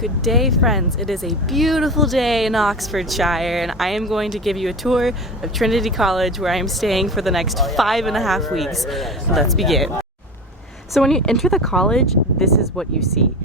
Good day, friends. It is a beautiful day in Oxfordshire, and I am going to give you a tour of Trinity College, where I am staying for the next 5.5 weeks. Let's begin. So when you enter the college, this is what you see.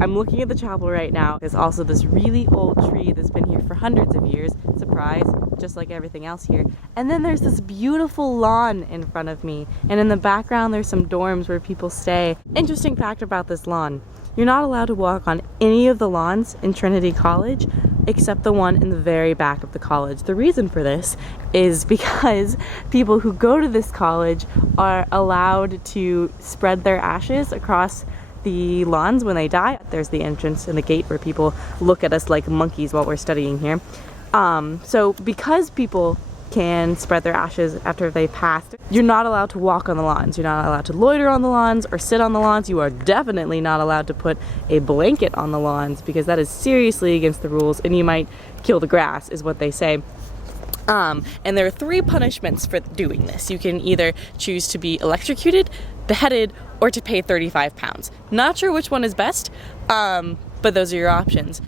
I'm looking at the chapel right now. There's also this really old tree that's been here for hundreds of years. Surprise, just like everything else here. And then there's this beautiful lawn in front of me. And in the background, there's some dorms where people stay. Interesting fact about this lawn. You're not allowed to walk on any of the lawns in Trinity College except the one in the very back of the college. The reason for this is because people who go to this college are allowed to spread their ashes across the lawns when they die. There's the entrance and the gate where people look at us like monkeys while we're studying here. So because people can spread their ashes after they passed, you're not allowed to walk on the lawns. You're not allowed to loiter on the lawns or sit on the lawns. You are definitely not allowed to put a blanket on the lawns, because that is seriously against the rules and you might kill the grass, is what they say. And there are 3 punishments for doing this. You can either choose to be electrocuted, beheaded, or to pay 35 pounds. Not sure which one is best, but those are your options.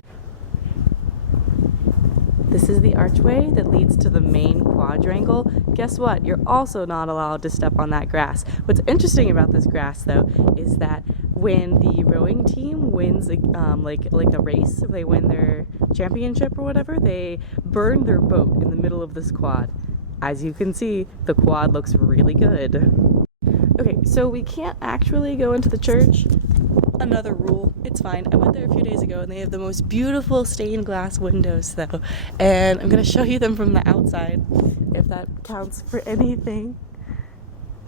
This is the archway that leads to the main quadrangle. Guess what? You're also not allowed to step on that grass. What's interesting about this grass, though, is that when the rowing team wins like a race, if they win their championship or whatever, they burn their boat in the middle of this quad. As you can see, the quad looks really good. Okay, so we can't actually go into the church. Another rule, it's fine. I went there a few days ago and they have the most beautiful stained glass windows though, and I'm gonna show you them from the outside if that counts for anything.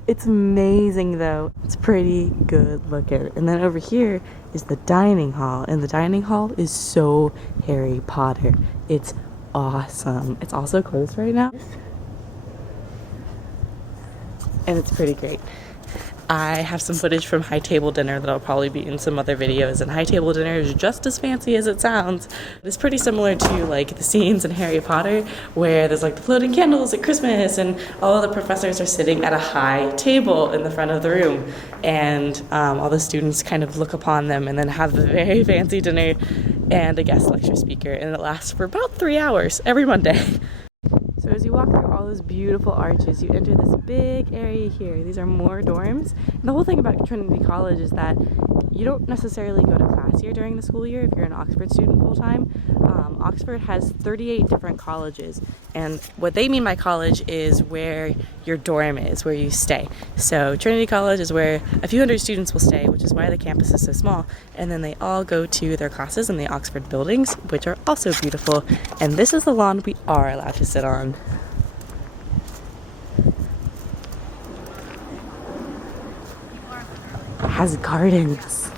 It's amazing though. It's pretty good looking. And then over here is the dining hall, and the dining hall is so Harry Potter. It's awesome. It's also closed right now, and it's pretty great. I have some footage from high table dinner that I'll probably be in some other videos, and high table dinner is just as fancy as it sounds. It's pretty similar to like the scenes in Harry Potter where there's like the floating candles at Christmas and all of the professors are sitting at a high table in the front of the room, and all the students kind of look upon them and then have a very fancy dinner and a guest lecture speaker, and it lasts for about 3 hours every Monday. So as you walk through all those beautiful arches, you enter this big area here. These are more dorms. And the whole thing about Trinity College is that you don't necessarily go to class here during the school year if you're an Oxford student full-time. Oxford has 38 different colleges, and what they mean by college is where your dorm is, where you stay. So Trinity College is where a few hundred students will stay, which is why the campus is so small, and then they all go to their classes in the Oxford buildings, which are also beautiful. And this is the lawn we are allowed to sit on. It has gardens.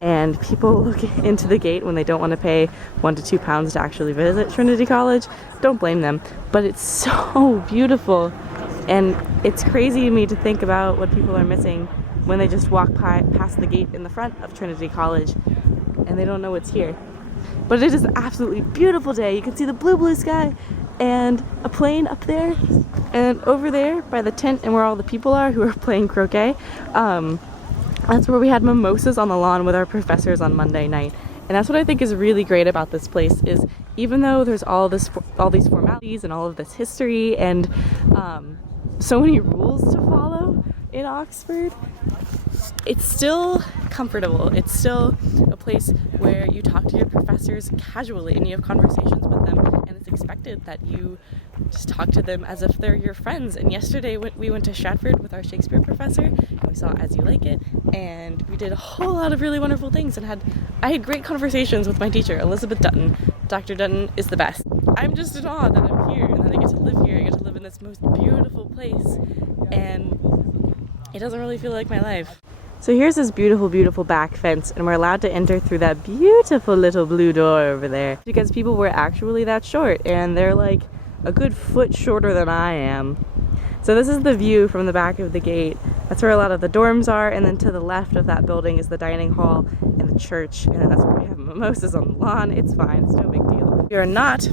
And people look into the gate when they don't want to pay £1 to £2 to actually visit Trinity College. Don't blame them, but it's so beautiful. And it's crazy to me to think about what people are missing when they just walk past the gate in the front of Trinity College and they don't know what's here. But it is an absolutely beautiful day. You can see the blue sky and a plane up there, and over there by the tent and where all the people are who are playing croquet. That's where we had mimosas on the lawn with our professors on Monday night. And that's what I think is really great about this place, is even though there's all these formalities and all of this history and so many rules to follow in Oxford, it's still comfortable. It's still a place where you talk to your professors casually and you have conversations with them, and it's expected that you just talk to them as if they're your friends. And yesterday we went to Stratford with our Shakespeare professor, and we saw As You Like It, and we did a whole lot of really wonderful things, and I had great conversations with my teacher, Elizabeth Dutton. Dr. Dutton is the best. I'm just in awe that I'm here and that I get to live here. I get to live in this most beautiful place, and it doesn't really feel like my life. So here's this beautiful, beautiful back fence, and we're allowed to enter through that beautiful little blue door over there because people were actually that short, and they're like a good foot shorter than I am. So this is the view from the back of the gate. That's where a lot of the dorms are, and then to the left of that building is the dining hall and the church, and then that's where we have mimosas on the lawn. It's fine, it's no big deal. We are not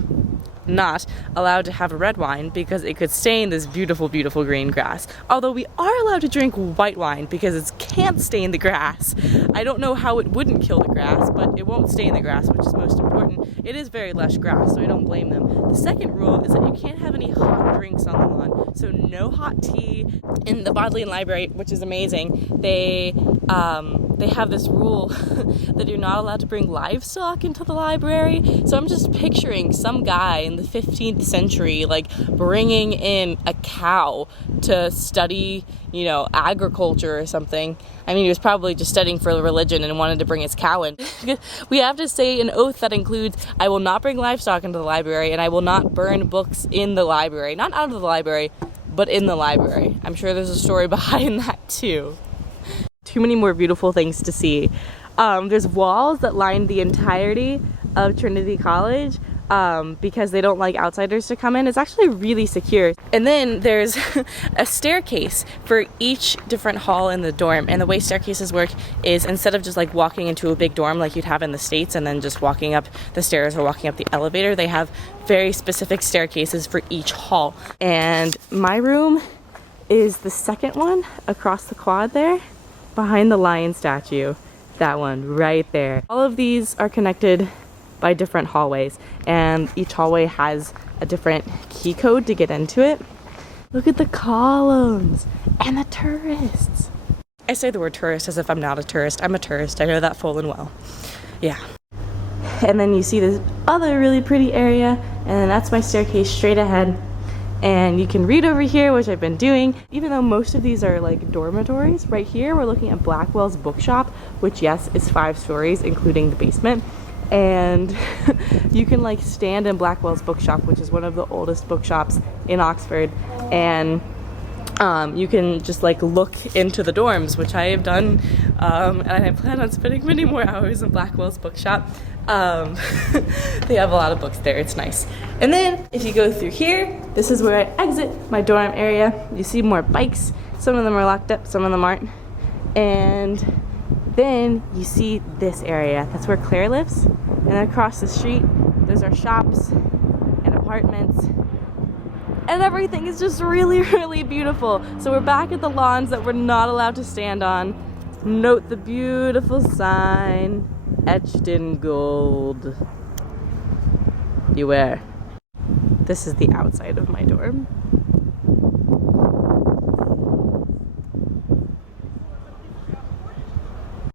not allowed to have a red wine because it could stain this beautiful, beautiful green grass. Although we are allowed to drink white wine because it can't stain the grass. I don't know how it wouldn't kill the grass, but it won't stain the grass, which is most important. It is very lush grass, so I don't blame them. The second rule is that you can't have any hot drinks on the lawn. So no hot tea. In the Bodleian Library, which is amazing, they have this rule that you're not allowed to bring livestock into the library. So I'm just picturing some guy in the 15th century like bringing in a cow to study, you know, agriculture or something. I mean, he was probably just studying for religion and wanted to bring his cow in. We have to say an oath that includes, I will not bring livestock into the library and I will not burn books in the library. Not out of the library, but in the library. I'm sure there's a story behind that too. Too many more beautiful things to see. There's walls that line the entirety of Trinity College because they don't like outsiders to come in. It's actually really secure. And then there's a staircase for each different hall in the dorm. And the way staircases work is instead of just like walking into a big dorm like you'd have in the States and then just walking up the stairs or walking up the elevator, they have very specific staircases for each hall. And my room is the second one across the quad there, behind the lion statue. That one right there. All of these are connected by different hallways, and each hallway has a different key code to get into it. Look at the columns and the tourists. I say the word tourist as if I'm not a tourist. I'm a tourist. I know that full and well. Yeah. And then you see this other really pretty area, and then that's my staircase straight ahead. And you can read over here, which I've been doing. Even though most of these are like dormitories, right here we're looking at Blackwell's bookshop, which yes, is 5 stories, including the basement. And you can like stand in Blackwell's bookshop, which is one of the oldest bookshops in Oxford. And you can just like look into the dorms, which I have done, and I plan on spending many more hours in Blackwell's bookshop. They have a lot of books there. It's nice. And then if you go through here, this is where I exit my dorm area. You see more bikes. Some of them are locked up, some of them aren't. And then you see this area. That's where Claire lives. And then across the street, those are shops and apartments. And everything is just really, really beautiful. So we're back at the lawns that we're not allowed to stand on. Note the beautiful sign, etched in gold. Beware. This is the outside of my dorm.